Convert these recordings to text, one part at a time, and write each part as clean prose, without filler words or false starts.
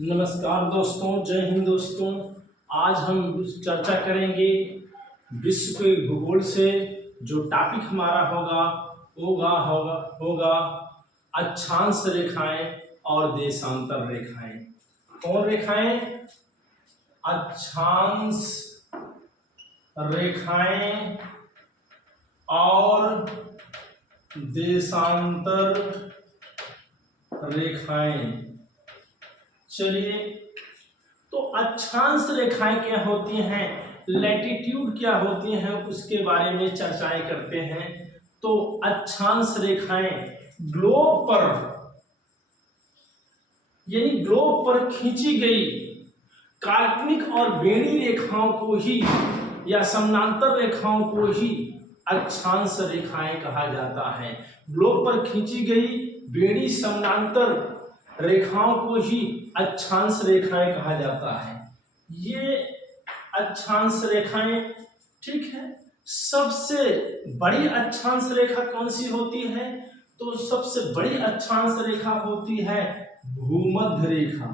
नमस्कार दोस्तों, जय हिंद दोस्तों। आज हम चर्चा करेंगे विश्व के भूगोल से। जो टॉपिक हमारा होगा होगा अक्षांश रेखाएं और देशांतर रेखाएं। कौन रेखाएं? अक्षांश रेखाएं और देशांतर रेखाएं। चलिए, तो अक्षांश रेखाएं क्या होती हैं, लैटिट्यूड क्या होती हैं, उसके बारे में चर्चाएं करते हैं। तो अक्षांश रेखाएं ग्लोब पर खींची गई काल्पनिक और बेड़ी रेखाओं को ही या समानांतर रेखाओं को ही अक्षांश रेखाएं कहा जाता है। ग्लोब पर खींची गई बेड़ी समानांतर रेखाओं को ही अक्षांश रेखाएं कहा जाता है। ये अक्षांश रेखाएं, ठीक है। सबसे बड़ी अक्षांश रेखा कौन सी होती है? तो सबसे बड़ी अक्षांश रेखा होती है भूमध्य रेखा।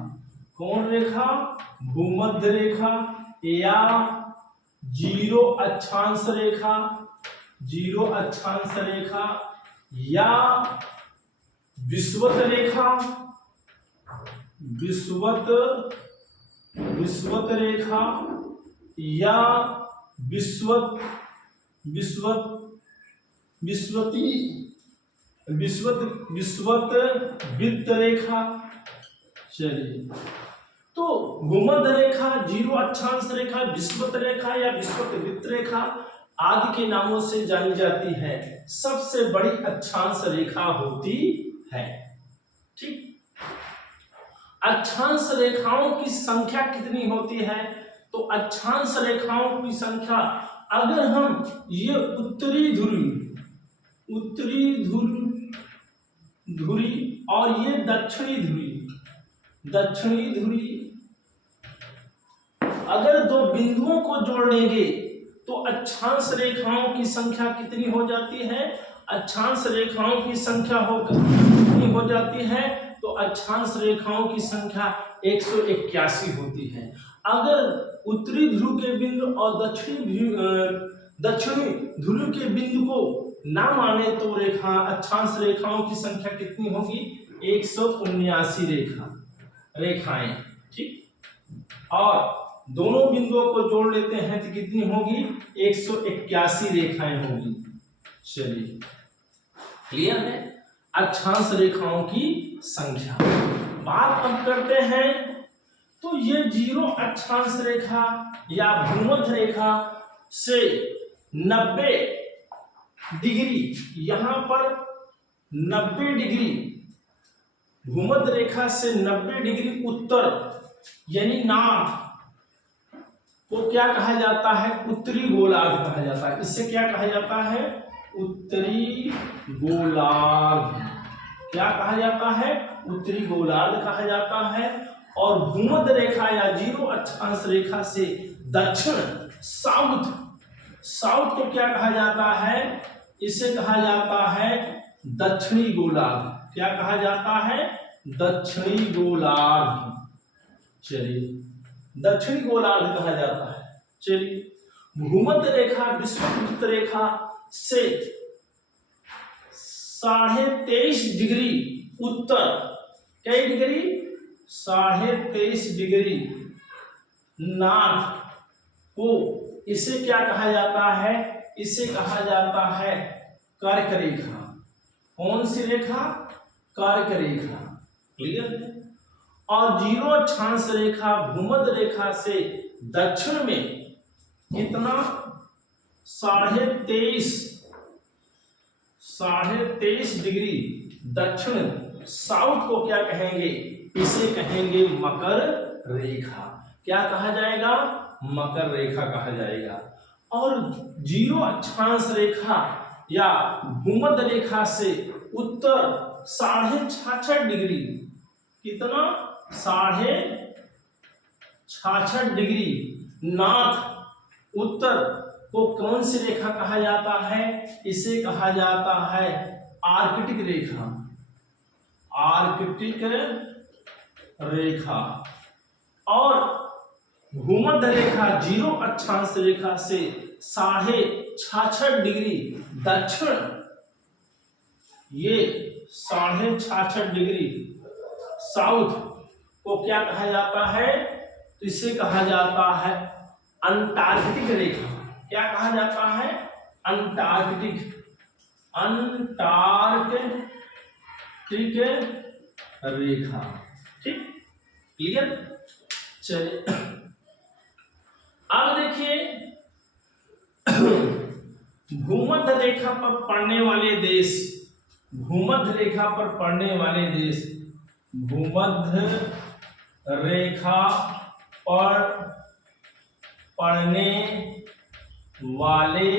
कौन रेखा? भूमध्य रेखा या जीरो अक्षांश रेखा, जीरो अक्षांश रेखा या विषुवत रेखा, विषुवत रेखा या विषुवत वित्त रेखा। चलिए, तो भूमध्य रेखा, जीरो अक्षांश रेखा, विषुवत रेखा या विषुवत वित्त रेखा आदि के नामों से जानी जाती है। सबसे बड़ी अक्षांश रेखा होती है, ठीक। अक्षांश रेखाओं की संख्या कितनी होती है? तो अक्षांश रेखाओं की संख्या, अगर हम ये उत्तरी धुरी और ये दक्षिणी धुरी अगर दो बिंदुओं को जोड़ लेंगे तो अक्षांश रेखाओं की संख्या कितनी हो जाती है? अक्षांश रेखाओं की संख्या कितनी हो जाती है? तो अक्षांश रेखाओं की संख्या 181 होती है। अगर उत्तरी ध्रुव के बिंदु और दक्षिणी ध्रुव के बिंदु को ना माने तो अक्षांश रेखाओं की संख्या कितनी होगी? 179 रेखाएं, ठीक। और दोनों बिंदुओं को जोड़ लेते हैं तो कितनी होगी? 181 रेखाएं होगी। चलिए, क्लियर है अक्षांश रेखाओं की संख्या। बात अब करते हैं, तो ये जीरो अक्षांश रेखा या भूमध्य रेखा से 90 डिग्री, यहां पर 90 डिग्री भूमध्य रेखा से 90 डिग्री उत्तर यानी नॉर्थ को क्या कहा जाता है? उत्तरी गोलार्ध कहा जाता है। इससे क्या कहा जाता है? उत्तरी गोलार्ध। क्या कहा जाता है? उत्तरी गोलार्ध कहा जाता है। और भूमध्य रेखा या जीरो अक्षांश रेखा से दक्षिण साउथ को क्या कहा जाता है? इसे कहा जाता है दक्षिणी गोलार्ध। क्या कहा जाता है? दक्षिणी गोलार्ध। चलिए, दक्षिणी गोलार्ध कहा जाता है। चलिए, भूमध्य रेखा विषुवत रेखा से 23.5 डिग्री उत्तर, कई डिग्री? 23.5 डिग्री नॉर्थ को इसे क्या कहा जाता है? इसे कहा जाता है कर्क रेखा। कौन सी रेखा? कर्क रेखा। क्लियर है। और जीरो अक्षांश रेखा भूमध्य रेखा से दक्षिण में कितना? 23.5 डिग्री दक्षिण साउथ को क्या कहेंगे? इसे कहेंगे मकर रेखा। क्या कहा जाएगा? मकर रेखा कहा जाएगा। और जीरो अक्षांश रेखा या भूमध्य रेखा से उत्तर 66.5 डिग्री, कितना? 66.5 डिग्री नॉर्थ उत्तर को कौन सी रेखा कहा जाता है? इसे कहा जाता है आर्कटिक रेखा। आर्कटिक रेखा और भूमध्य रेखा 0 अक्षांश रेखा से 66.5 डिग्री दक्षिण, ये 66.5 डिग्री साउथ को क्या कहा जाता है? तो इसे कहा जाता है अंटार्कटिक रेखा। क्या कहा जाता है? अंटार्कटिक रेखा। ठीक, क्लियर? चलिए अब देखिए भूमध्य रेखा पर पड़ने वाले देश, भूमध्य रेखा पर पड़ने वाले देश, भूमध्य रेखा पर पड़ने वाले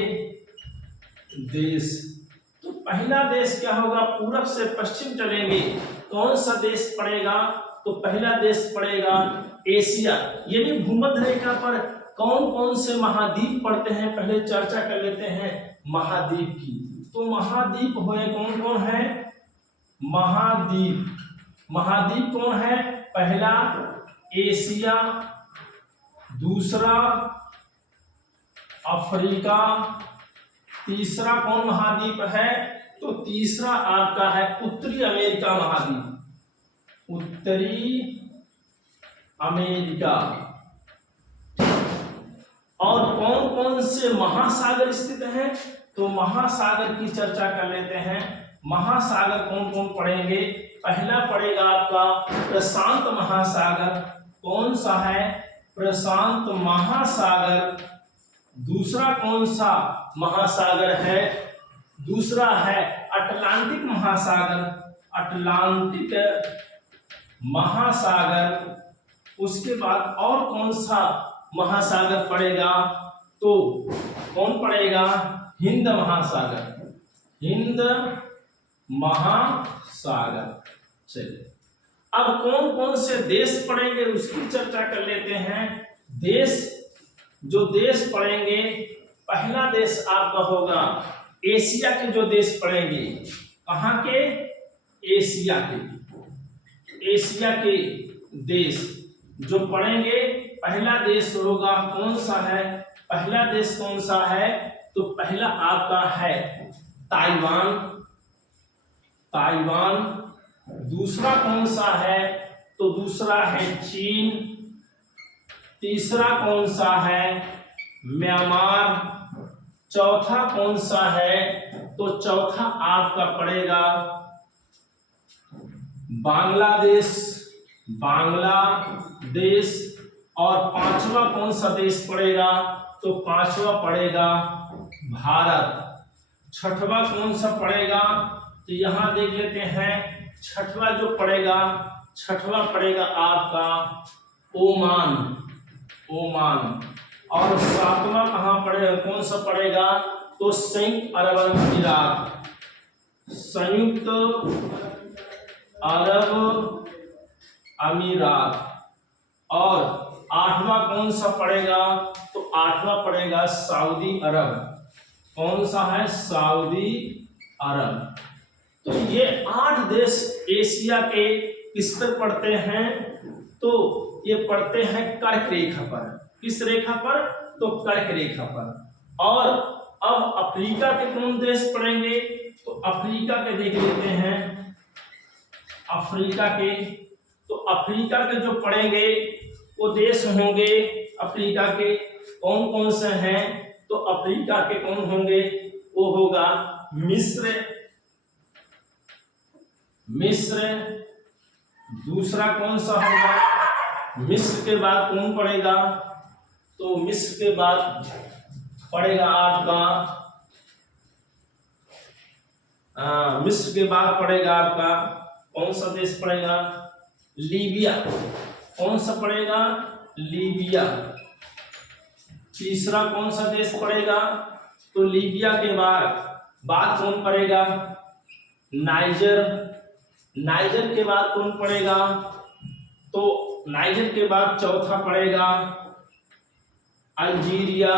देश। तो पहला देश क्या होगा? पूरब से पश्चिम चलेंगे, कौन सा देश पड़ेगा? तो पहला देश पड़ेगा एशिया। यानी भूमध्य रेखा पर कौन कौन से महाद्वीप पड़ते हैं, पहले चर्चा कर लेते हैं महाद्वीप की। तो महाद्वीप हुए कौन कौन है? महाद्वीप, महाद्वीप कौन है? पहला एशिया, दूसरा अफ्रीका, तीसरा कौन महाद्वीप है? तो तीसरा आपका है उत्तरी अमेरिका महाद्वीप, उत्तरी अमेरिका। और कौन कौन से महासागर स्थित हैं? तो महासागर की चर्चा कर लेते हैं। महासागर कौन कौन पड़ेंगे? पहला पड़ेगा आपका प्रशांत महासागर। कौन सा है? प्रशांत महासागर। दूसरा कौन सा महासागर है? दूसरा है अटलांटिक महासागर, अटलांटिक महासागर। उसके बाद और कौन सा महासागर पड़ेगा? तो कौन पड़ेगा? हिंद महासागर, हिंद महासागर। चलिए अब कौन कौन से देश पड़ेंगे उसकी चर्चा कर लेते हैं। देश, जो देश पड़ेंगे, पहला देश आपका होगा एशिया के जो देश पड़ेंगे। कहाँ के? एशिया के, एशिया के देश जो पड़ेंगे, पहला देश होगा कौन सा है? पहला देश कौन सा है? तो पहला आपका है ताइवान, ताइवान। दूसरा कौन सा है? तो दूसरा है चीन। तीसरा कौन सा है? म्यांमार। चौथा कौन सा है? तो चौथा आपका पड़ेगा बांग्लादेश, बांग्लादेश। और पांचवा कौन सा देश पड़ेगा? तो पांचवा पड़ेगा भारत। छठवा कौन सा पड़ेगा? तो यहां देख लेते हैं, छठवा जो पड़ेगा, छठवा पड़ेगा आपका ओमान, ओमान। और सातवां कहां पड़ेगा? कौन सा पड़ेगा? तो संयुक्त अरब अमीरात, संयुक्त अरब अमीरात। और आठवां कौन सा पड़ेगा? तो आठवां पड़ेगा सऊदी अरब। कौन सा है? सऊदी अरब। तो ये 8 देश एशिया के किस पर पड़ते हैं? तो ये पड़ते हैं कर्क रेखा पर। किस रेखा पर? तो कर्क रेखा पर। और अब अफ्रीका के कौन देश पड़ेंगे? तो अफ्रीका के देख लेते हैं, अफ्रीका के। तो अफ्रीका के जो पड़ेंगे वो देश होंगे अफ्रीका के, कौन कौन से हैं? तो अफ्रीका के कौन होंगे? वो होगा मिस्र, मिस्र। दूसरा कौन सा होगा? मिस्र के बाद कौन पड़ेगा? तो मिस्र के बाद पड़ेगा आपका मिस्र के बाद पड़ेगा आपका कौन सा देश पड़ेगा? लीबिया। कौन सा पड़ेगा? लीबिया। तीसरा कौन सा देश पड़ेगा? तो लीबिया के बाद कौन पड़ेगा? नाइजर। नाइजर के बाद कौन पड़ेगा? तो नाइजर के बाद चौथा पड़ेगा अल्जीरिया।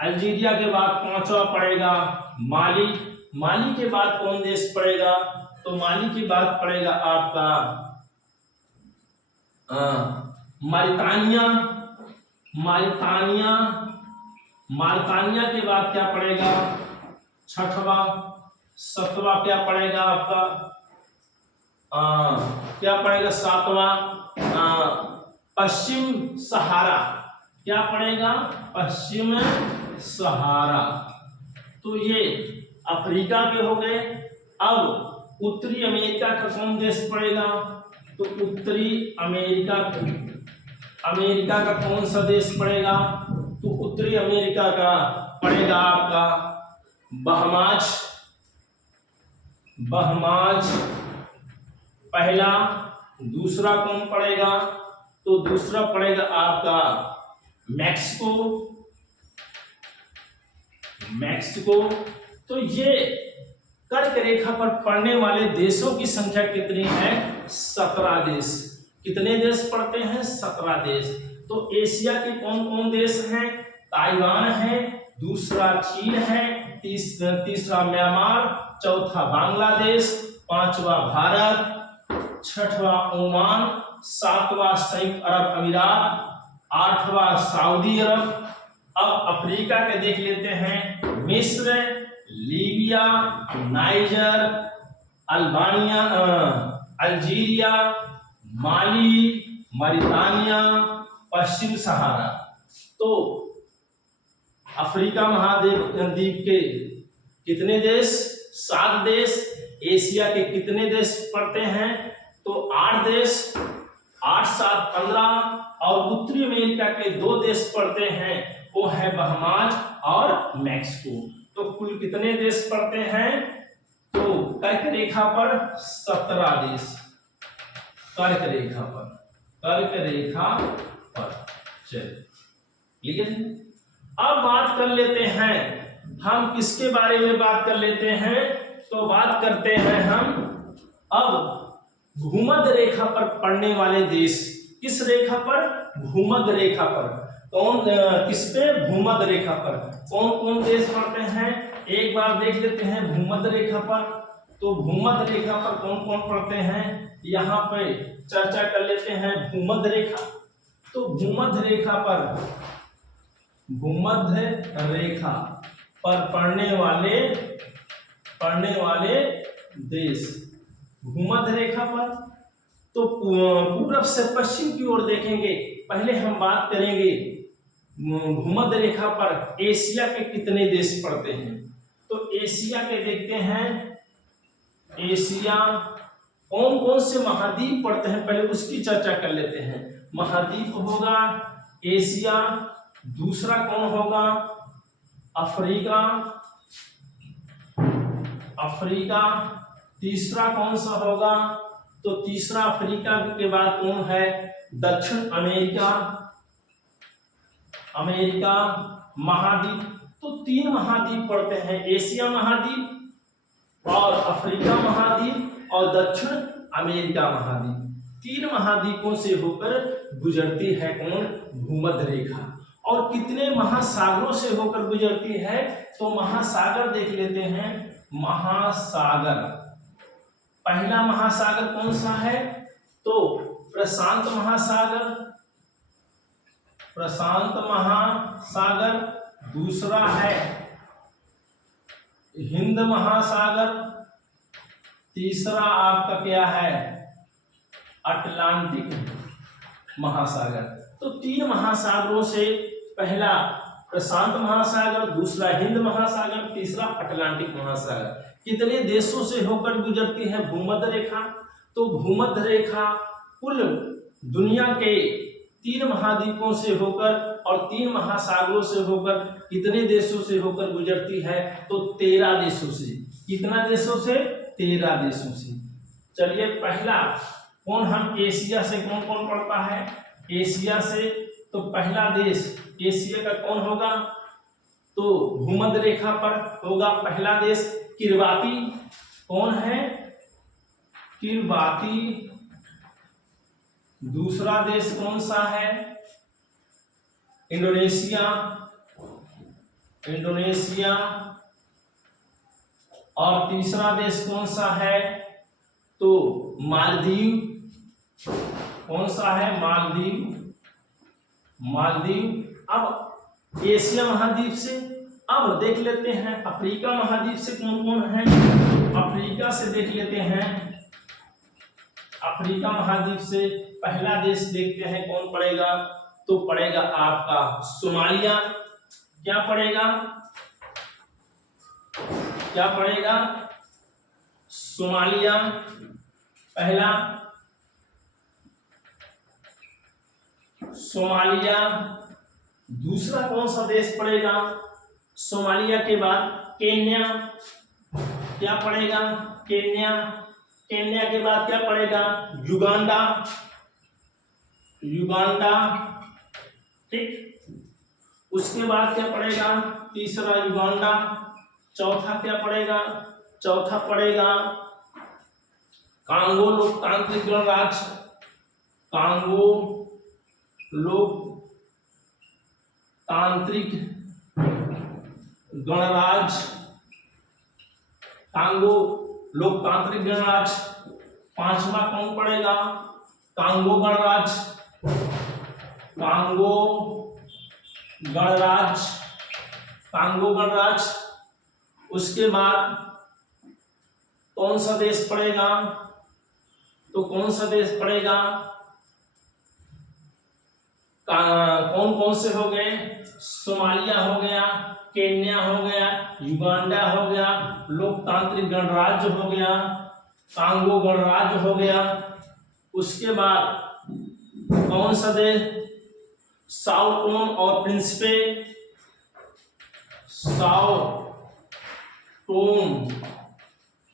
अल्जीरिया के बाद पांचवा पड़ेगा माली। माली के बाद कौन देश पड़ेगा? तो माली के बाद पड़ेगा आपका मारितानिया, मारितानिया, मारितानिया के बाद क्या पड़ेगा? छठवा। सातवां क्या पड़ेगा आपका? क्या पड़ेगा? सातवां पश्चिम सहारा। क्या पड़ेगा? पश्चिम सहारा। तो ये अफ्रीका के हो गए। अब उत्तरी अमेरिका का कौन देश पड़ेगा? तो उत्तरी अमेरिका, अमेरिका का कौन सा देश पड़ेगा? तो उत्तरी अमेरिका का पड़ेगा आपका बहमाज, बहमाज पहला। दूसरा कौन पड़ेगा? तो दूसरा पड़ेगा आपका मैक्सिको, मैक्सिको। तो ये कर्क रेखा पर पड़ने वाले देशों की संख्या कितनी है? 17 देश। कितने देश पड़ते हैं? 17 देश। तो एशिया के कौन कौन देश हैं? ताइवान है, दूसरा चीन है, तीसरा म्यांमार, चौथा बांग्लादेश, पांचवा भारत, छठवां ओमान, सातवां संयुक्त अरब अमीरात, आठवां सऊदी अरब। अब अफ्रीका के देख लेते हैं। मिस्र, लीबिया, नाइजर, अल्बानिया, अल्जीरिया, माली, मॉरिटानिया, पश्चिम सहारा। तो अफ्रीका महाद्वीप के कितने देश? 7 देश। एशिया के कितने देश पड़ते हैं? तो 8 देश, 8 7 15। और उत्तरी अमेरिका के 2 देश पड़ते हैं, वो है बहमाज और मैक्सिको। तो कुल कितने देश पड़ते हैं? तो कर्क रेखा पर 17 देश। कर्क रेखा पर, कर्क रेखा पर। चलिए ठीक है। अब बात कर लेते हैं हम किसके बारे में बात कर लेते हैं? तो बात करते हैं हम अब भूमध्य रेखा पर पड़ने वाले देश। किस रेखा पर? भूमध्य रेखा पर। कौन किस पे? भूमध्य रेखा पर कौन कौन देश पड़ते हैं? एक बार देख लेते हैं भूमध्य रेखा पर। तो भूमध्य रेखा पर कौन कौन पड़ते हैं, यहाँ पे चर्चा कर लेते हैं। भूमध्य रेखा, तो भूमध्य रेखा पर, भूमध्य रेखा पर पड़ने वाले देश। भूमध्य रेखा पर तो पूरब से पश्चिम की ओर देखेंगे। पहले हम बात करेंगे भूमध्य रेखा पर एशिया के कितने देश पड़ते हैं। तो एशिया के देखते हैं। एशिया कौन कौन से महाद्वीप पड़ते हैं, पहले उसकी चर्चा कर लेते हैं। महाद्वीप होगा एशिया, दूसरा कौन होगा? Africa, Africa. तीसरा कौन सा होगा? तो तीसरा अफ्रीका के बाद कौन है? दक्षिण अमेरिका, अमेरिका महाद्वीप। तो 3 महाद्वीप पड़ते हैं, एशिया महाद्वीप और अफ्रीका महाद्वीप और दक्षिण अमेरिका महाद्वीप। 3 महाद्वीपों से होकर गुजरती है कौन? भूमध्य रेखा। और कितने महासागरों से होकर गुजरती है? तो महासागर देख लेते हैं। महासागर, पहला महासागर कौन सा है? तो प्रशांत महासागर, प्रशांत महासागर। दूसरा है हिंद महासागर। तीसरा आपका क्या है? अटलांटिक महासागर। तो 3 महासागरों से, पहला प्रशांत महासागर, दूसरा हिंद महासागर, तीसरा अटलांटिक महासागर। कितने देशों से होकर गुजरती है भूमध्य रेखा? तो भूमध्य रेखा कुल दुनिया के 3 महाद्वीपों से होकर और 3 महासागरों से होकर कितने देशों से होकर गुजरती है? तो 13 देशों से। कितना देशों से? 13 देशों से। चलिए पहला कौन, हम एशिया से कौन कौन पड़ता है? एशिया से तो पहला देश एशिया का कौन होगा? तो भूमध्य रेखा पर होगा पहला देश किरबाती। कौन है? किरबाती। दूसरा देश कौन सा है? Indonesia, Indonesia. और तीसरा देश कौन सा है? तो मालदीव, कौन सा है? मालदीव। मालदीव। अब एशिया महाद्वीप से अब देख लेते हैं अफ्रीका महाद्वीप से कौन कौन है। अफ्रीका से देख लेते हैं, अफ्रीका महाद्वीप से पहला देश देखते हैं कौन पड़ेगा, तो पड़ेगा आपका सोमालिया। क्या पड़ेगा? क्या पड़ेगा? सोमालिया पहला, सोमालिया। दूसरा कौन सा देश पड़ेगा सोमालिया के बाद? केन्या। क्या पड़ेगा? केन्या। केन्या के बाद क्या पड़ेगा? युगांडा। युगांडा, ठीक। उसके बाद क्या पड़ेगा? तीसरा युगांडा। चौथा क्या पड़ेगा? चौथा पड़ेगा कांगो लोकतांत्रिक गणराज्य। कांगो लोकतांत्रिक गणराज्य। कांगो लोकतांत्रिक गणराज्य। पांचवा कौन पड़ेगा? कांगो गणराज्य। कांगो गणराज्य। कांगो गणराज्य। उसके बाद कौन सा देश पड़ेगा? तो कौन सा देश पड़ेगा? कौन कौन से हो गए? सोमालिया हो गया, केन्या हो गया, युगांडा हो गया, लोकतांत्रिक गणराज्य हो गया, कांगो गणराज्य हो गया। उसके बाद कौन सा देश? साओ टोम और प्रिंसिपे। साओ टोम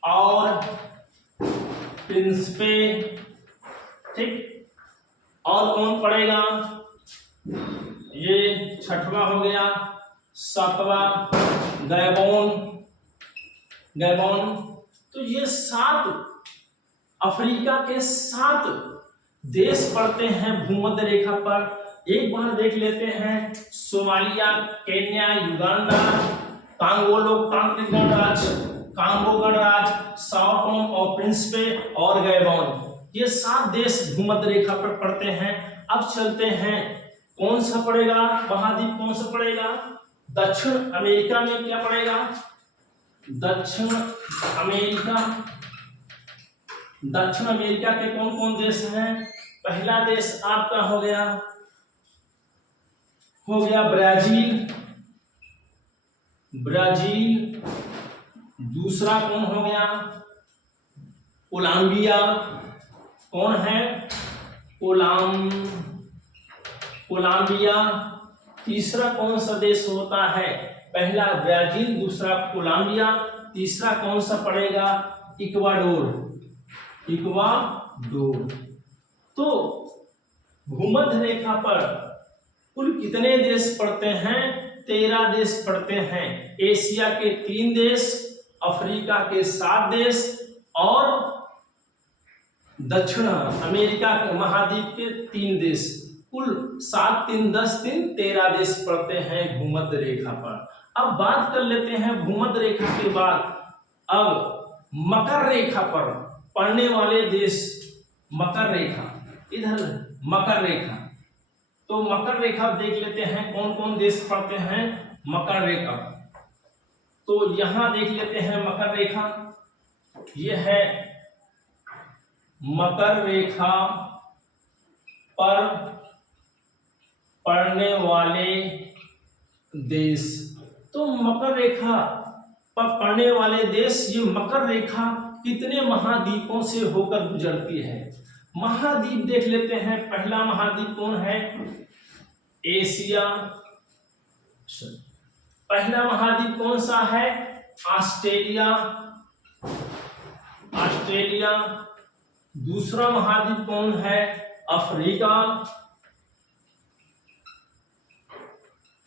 और प्रिंसिपे, ठीक। और कौन पड़ेगा? ये छठवां हो गया। सातवां गैबोन। गैबोन। तो ये 7 अफ्रीका के 7 देश पड़ते हैं भूमध्य रेखा पर। एक बार देख लेते हैं, सोमालिया, केन्या, युगांडा, कांगो लोकतांत्रिक गणराज्य, कांगो गणराज्य, साओ टोम और प्रिंसिपे और गैबोन। ये 7 देश भूमध्य रेखा पर पड़ते हैं। अब चलते हैं, कौन सा पड़ेगा महाद्वीप? कौन सा पड़ेगा? दक्षिण अमेरिका में क्या पड़ेगा? दक्षिण अमेरिका। दक्षिण अमेरिका के कौन कौन देश हैं? पहला देश आपका हो गया ब्राजील। ब्राजील। दूसरा कौन हो गया? कोलंबिया। कौन है? कोलंबिया। तीसरा कौन सा देश होता है? पहला ब्राजील, दूसरा कोलंबिया, तीसरा कौन सा पड़ेगा? इक्वाडोर। इक्वाडोर। तो भूमध्य रेखा पर कुल कितने देश पड़ते हैं? 13 देश पड़ते हैं। एशिया के 3 देश, अफ्रीका के 7 देश और दक्षिण अमेरिका महाद्वीप के 3 देश। कुल 7 3 10 3 13 देश पड़ते हैं भूमध्य रेखा पर। अब बात कर लेते हैं भूमध्य रेखा के बाद अब मकर रेखा पर पड़ने वाले देश। मकर रेखा, इधर मकर रेखा। तो मकर रेखा देख लेते हैं कौन कौन देश पड़ते हैं मकर रेखा। तो यहां देख लेते हैं मकर रेखा। यह है मकर रेखा पर पड़ने वाले देश। तो मकर रेखा पर पड़ने वाले देश, ये मकर रेखा कितने महाद्वीपों से होकर गुजरती है? महाद्वीप देख लेते हैं। पहला महाद्वीप कौन है? एशिया। पहला महाद्वीप कौन सा है? ऑस्ट्रेलिया। ऑस्ट्रेलिया। दूसरा महाद्वीप कौन है? अफ्रीका।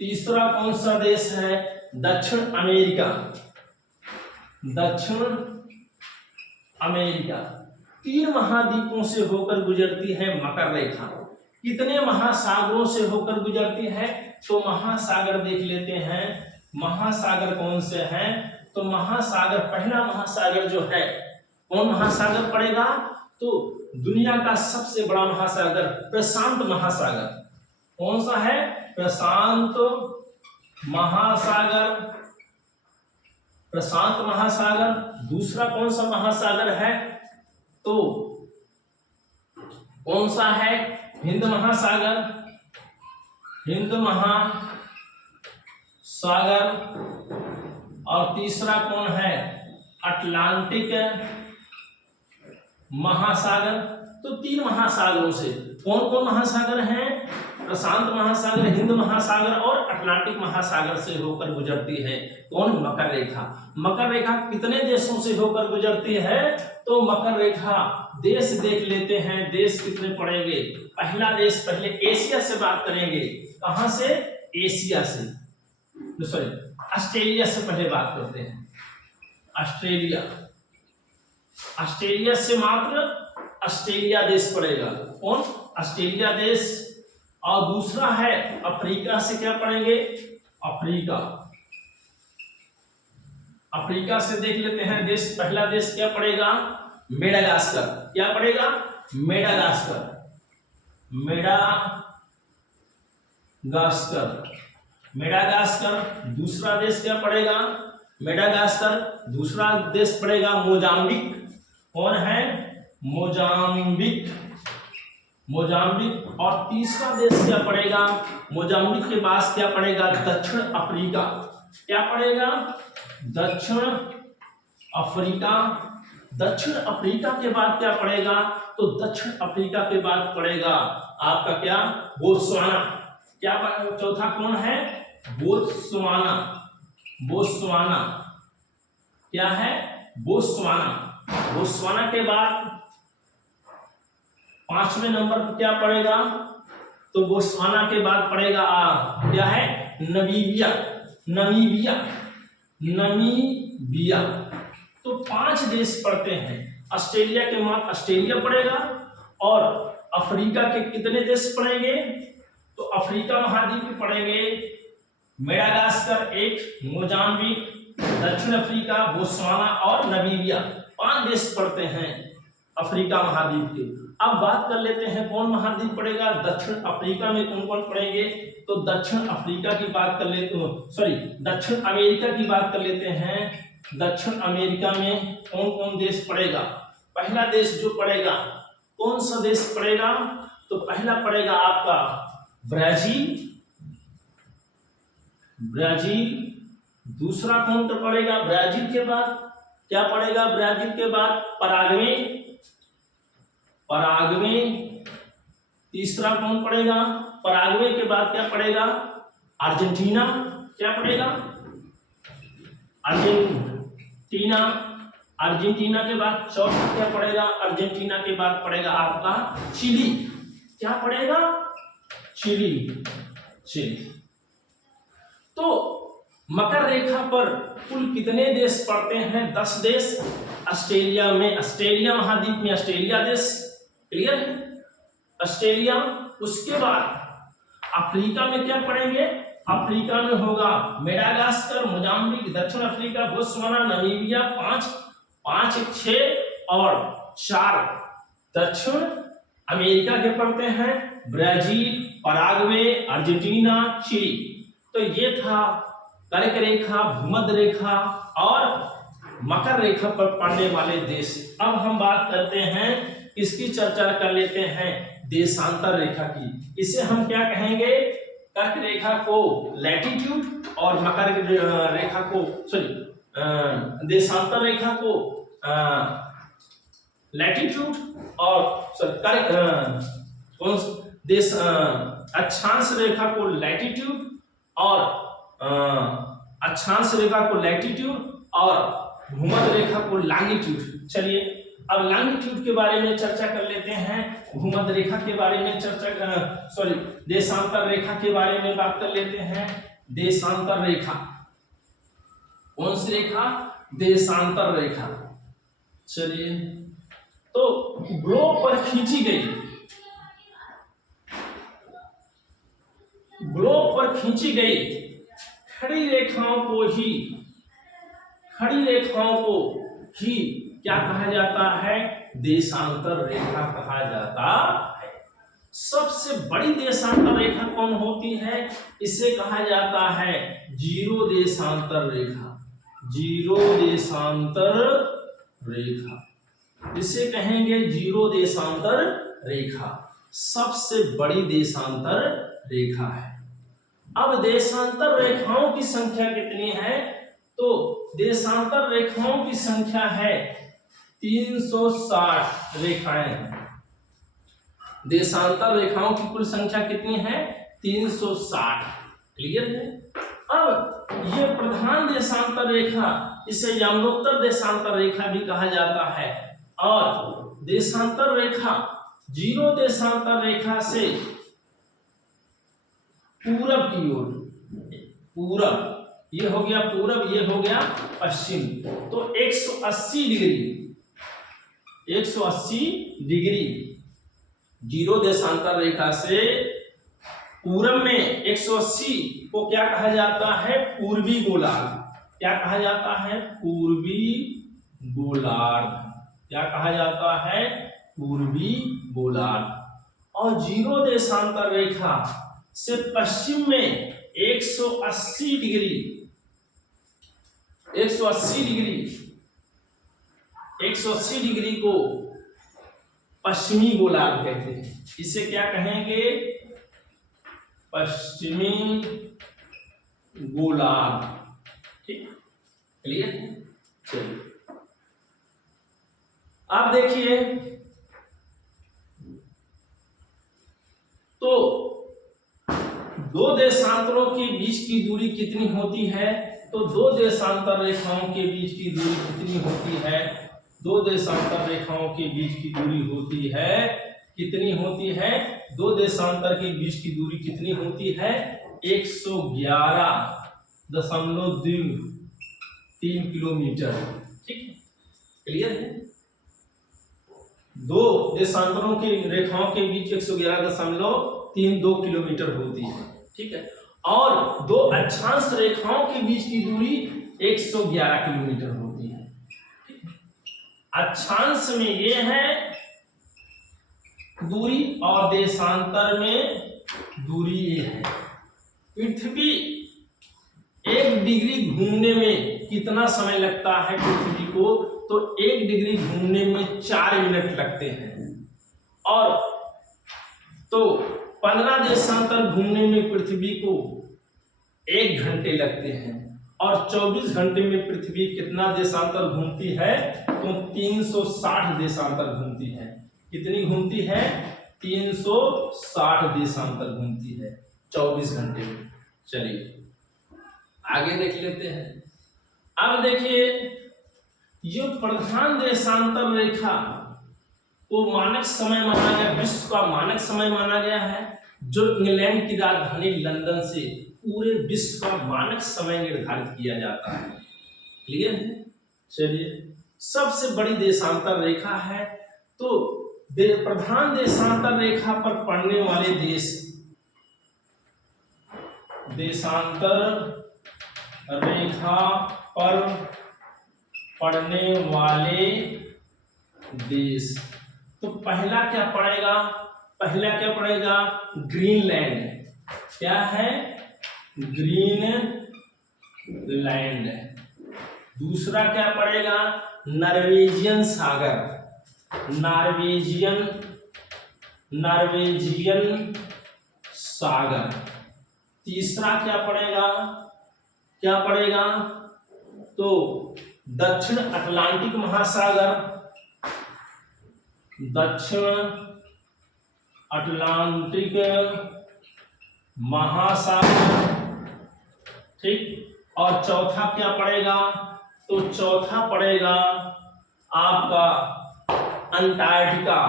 तीसरा कौन सा देश है? दक्षिण अमेरिका। दक्षिण अमेरिका। 3 महाद्वीपों से होकर गुजरती है मकर रेखा। कितने महासागरों से होकर गुजरती है? तो महासागर देख लेते हैं। महासागर कौन से हैं? तो महासागर, पहला महासागर जो है, कौन महासागर पड़ेगा? तो दुनिया का सबसे बड़ा महासागर प्रशांत महासागर कौन सा है? प्रशांत महासागर। प्रशांत महासागर। दूसरा कौन सा महासागर है? तो कौन सा है? हिंद महासागर। हिंद महासागर। और तीसरा कौन है? अटलांटिक महासागर। तो 3 महासागरों से कौन कौन महासागर हैं? प्रशांत महासागर, हिंद महासागर और अटलांटिक महासागर से होकर गुजरती है। कौन? मकर रेखा। मकर रेखा कितने देशों से होकर गुजरती है? तो मकर रेखा देश देख लेते हैं, देश कितने पड़ेंगे। पहला देश, पहले एशिया से बात करेंगे। कहां से? एशिया से, सॉरी ऑस्ट्रेलिया से पहले बात करते हैं। ऑस्ट्रेलिया। ऑस्ट्रेलिया से मात्र ऑस्ट्रेलिया देश पड़ेगा। कौन? ऑस्ट्रेलिया देश। और दूसरा है अफ्रीका से क्या पढ़ेंगे? अफ्रीका। अफ्रीका से देख लेते हैं देश। पहला देश क्या पड़ेगा? मेडागास्कर। क्या पड़ेगा? मेडागास्कर। मेडागास्कर। मेडागास्कर। दूसरा देश क्या पड़ेगा? मेडागास्कर। दूसरा देश पड़ेगा मोजाम्बिक। कौन है? मोजाम्बिक। मोजाम्बिक। और तीसरा देश क्या पड़ेगा? मोजाम्बिक के पास क्या पड़ेगा? दक्षिण अफ्रीका। क्या पड़ेगा? दक्षिण अफ्रीका। दक्षिण अफ्रीका के बाद क्या पड़ेगा? तो दक्षिण अफ्रीका के बाद पड़ेगा आपका क्या? बोत्सवाना। क्या? चौथा कौन है? बोत्सवाना। बोत्सवाना। क्या है? बोत्सवाना। बोत्सवाना के बाद 5वें नंबर पर क्या पड़ेगा? तो बोत्सवाना के बाद पड़ेगा क्या है? नमीबिया। नमीबिया। नमीबिया। तो 5 देश पड़ते हैं। ऑस्ट्रेलिया के बाद ऑस्ट्रेलिया पड़ेगा। और अफ्रीका के कितने देश पड़ेंगे? तो अफ्रीका महाद्वीप के पड़ेंगे मेडागास्कर 1, मोजाम्बिक, दक्षिण अफ्रीका, बोत्सवाना और नमीबिया। 5 देश पड़ते हैं अफ्रीका महाद्वीप के। अब बात कर लेते हैं कौन महाद्वीप पड़ेगा? दक्षिण अफ्रीका में कौन कौन पड़ेंगे? तो दक्षिण अफ्रीका की बात कर लेते हैं, सॉरी दक्षिण अमेरिका की बात कर लेते हैं। दक्षिण अमेरिका में कौन कौन देश पड़ेगा? पहला देश जो पड़ेगा, कौन सा देश पड़ेगा? तो पहला पड़ेगा आपका ब्राजील। ब्राजील। दूसरा कौन तो पड़ेगा? ब्राजील के बाद क्या पड़ेगा? ब्राजील के बाद पराग्वे। पराग्वे। तीसरा कौन पड़ेगा? पराग्वे के बाद क्या पड़ेगा? अर्जेंटीना। क्या पड़ेगा? अर्जेंटीना। अर्जेंटीना के बाद चौथा क्या पड़ेगा? अर्जेंटीना के बाद पड़ेगा आपका चिली। क्या पड़ेगा? चिली। चिली। तो मकर रेखा पर कुल कितने देश पड़ते हैं? 10 देश। ऑस्ट्रेलिया में, ऑस्ट्रेलिया महाद्वीप में ऑस्ट्रेलिया देश, क्लियर है? ऑस्ट्रेलिया। उसके बाद अफ्रीका में क्या पड़ेंगे? अफ्रीका में होगा मेडागास्कर, मोजाम्बिक, दक्षिण अफ्रीका, बोत्सवाना, नामीबिया। 5 6 और 4 दक्षिण अमेरिका के पड़ते हैं, ब्राजील, पराग्वे, अर्जेंटीना, चिली। तो ये था कर्क रेखा, भूमध्य रेखा और मकर रेखा पर पड़ने वाले देश। अब हम बात करते हैं, इसकी चर्चा कर लेते हैं देशांतर रेखा की। इसे हम क्या कहेंगे? कर्क रेखा को लैटिट्यूड और मकर रेखा को, सॉरी देशांतर रेखा को लैटिट्यूड और कर्क कौन देश अक्षांश रेखा को लैटिट्यूड और अक्षांश रेखा को लैटिट्यूड और भूमध्य रेखा को लॉन्गिट्यूड। चलिए अब लॉन्गिट्यूड के बारे में चर्चा कर लेते हैं, भूमध्य रेखा के बारे में चर्चा, सॉरी देशांतर रेखा के बारे में बात कर लेते हैं। देशांतर रेखा कौन सी रेखा? देशांतर रेखा। चलिए तो ग्लोब पर खींची गई, ग्लोब पर खींची गई खड़ी रेखाओं को ही क्या कहा जाता है? देशांतर रेखा कहा जाता है। सबसे बड़ी देशांतर रेखा कौन होती है? इसे कहा जाता है जीरो देशांतर रेखा। जीरो देशांतर रेखा, इसे कहेंगे जीरो देशांतर रेखा, सबसे बड़ी देशांतर रेखा है। अब देशांतर रेखाओं की संख्या कितनी है? तो देशांतर रेखाओं की संख्या है 360 रेखाएं हैं। देशांतर रेखाओं की कुल संख्या कितनी है? 360। क्लियर है? अब ये प्रधान देशांतर रेखा, इसे यमनोत्तर देशांतर रेखा भी कहा जाता है। और देशांतर रेखा जीरो देशांतर रेखा से पूरब की ओर, पूरब ये हो गया पूरब, ये हो गया पश्चिम, तो 180 डिग्री, 180 डिग्री जीरो देशांतर रेखा से पूरब में 180 को क्या कहा जाता है? पूर्वी गोलार्ध। क्या कहा जाता है? पूर्वी गोलार्ध। क्या कहा जाता है? पूर्वी गोलार्ध। और जीरो देशांतर रेखा से पश्चिम में 180 डिग्री, 180 डिग्री, 180 डिग्री को पश्चिमी गोलार्ध कहते हैं। इसे क्या कहेंगे? पश्चिमी गोलार्ध। ठीक, क्लियर? चलिए आप देखिए, तो दो देशांतरों के बीच की दूरी कितनी होती है? तो दो देशांतर रेखाओं के बीच की दूरी कितनी होती है? दो देशांतर रेखाओं के बीच की दूरी होती है, कितनी होती है? दो देशांतर के बीच की दूरी कितनी होती है? 111.23 किलोमीटर। ठीक है, क्लियर है? दो देशांतरों की रेखाओं के बीच 111.32 किलोमीटर होती है। ठीक है, और दो अक्षांश रेखाओं के बीच की दूरी 111 किलोमीटर होती है। अक्षांश में ये है दूरी और देशांतर में दूरी ये है। पृथ्वी 1 डिग्री घूमने में कितना समय लगता है पृथ्वी को? तो 1 डिग्री घूमने में 4 मिनट लगते हैं। और तो 15 देशांतर घूमने में पृथ्वी को 1 घंटे लगते हैं। और 24 घंटे में पृथ्वी कितना देशांतर घूमती है? तो 360 देशांतर घूमती है। कितनी घूमती है? 360 देशांतर घूमती है 24 घंटे में। चलिए आगे देख लेते हैं। अब देखिए, ये प्रधान देशांतर रेखा को मानक समय माना गया, विश्व का मानक समय माना गया है, जो इंग्लैंड की राजधानी लंदन से पूरे विश्व का मानक समय निर्धारित किया जाता है। क्लियर है? चलिए, सबसे बड़ी देशांतर रेखा है। तो प्रधान देशांतर रेखा पर पड़ने वाले देश, देशांतर रेखा पर पड़ने वाले देश, तो पहला क्या पड़ेगा? पहला क्या पड़ेगा? ग्रीनलैंड। क्या है? ग्रीनलैंड। दूसरा क्या पड़ेगा? नॉर्वेजियन सागर, नॉर्वेजियन सागर। तीसरा क्या पड़ेगा? क्या पड़ेगा? तो दक्षिण अटलांटिक महासागर, दक्षिण अटलांटिक महासागर। ठीक, और चौथा क्या पड़ेगा? तो चौथा पड़ेगा आपका अंटार्कटिका,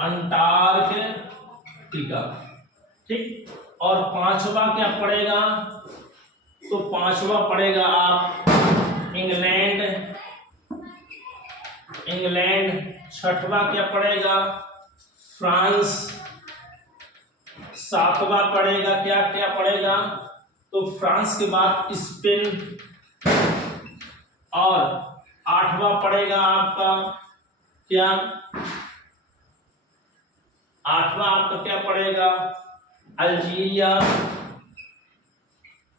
अंटार्कटिका। ठीक, और पांचवा क्या पड़ेगा? तो पांचवा पड़ेगा आप इंग्लैंड। छठवा क्या पड़ेगा? फ्रांस। सातवां पड़ेगा क्या क्या पड़ेगा? तो फ्रांस के बाद स्पेन। और 8वां पड़ेगा आपका क्या, 8वां आपका क्या पड़ेगा, अल्जीरिया,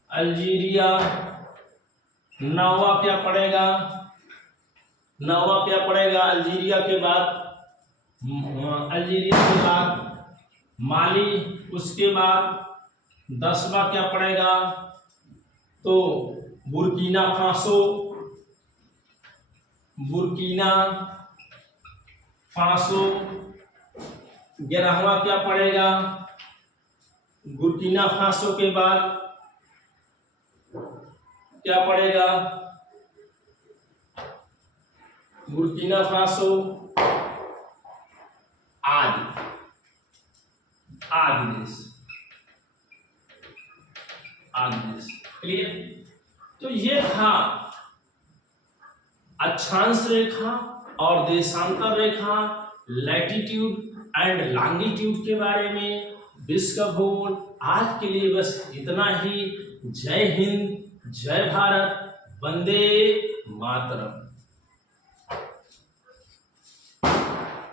अल्जीरिया। 9वां क्या पड़ेगा, 9वां क्या पड़ेगा, अल्जीरिया के बाद, अल्जीरिया के बाद माली, उसके बाद 10वां क्या पड़ेगा, तो बुर्किना फासो, बुर्किना फासो। 11वां क्या पड़ेगा, बुर्किना फासो के बाद क्या पड़ेगा, बुर्किना फासो, आदि आदि देश, आदि देश। क्लियर। तो ये था अक्षांश रेखा और देशांतर रेखा, लैटिट्यूड एंड लॉन्गिट्यूड के बारे में, विश्व का भूगोल। आज के लिए बस इतना ही। जय हिंद, जय भारत, वंदे मातरम।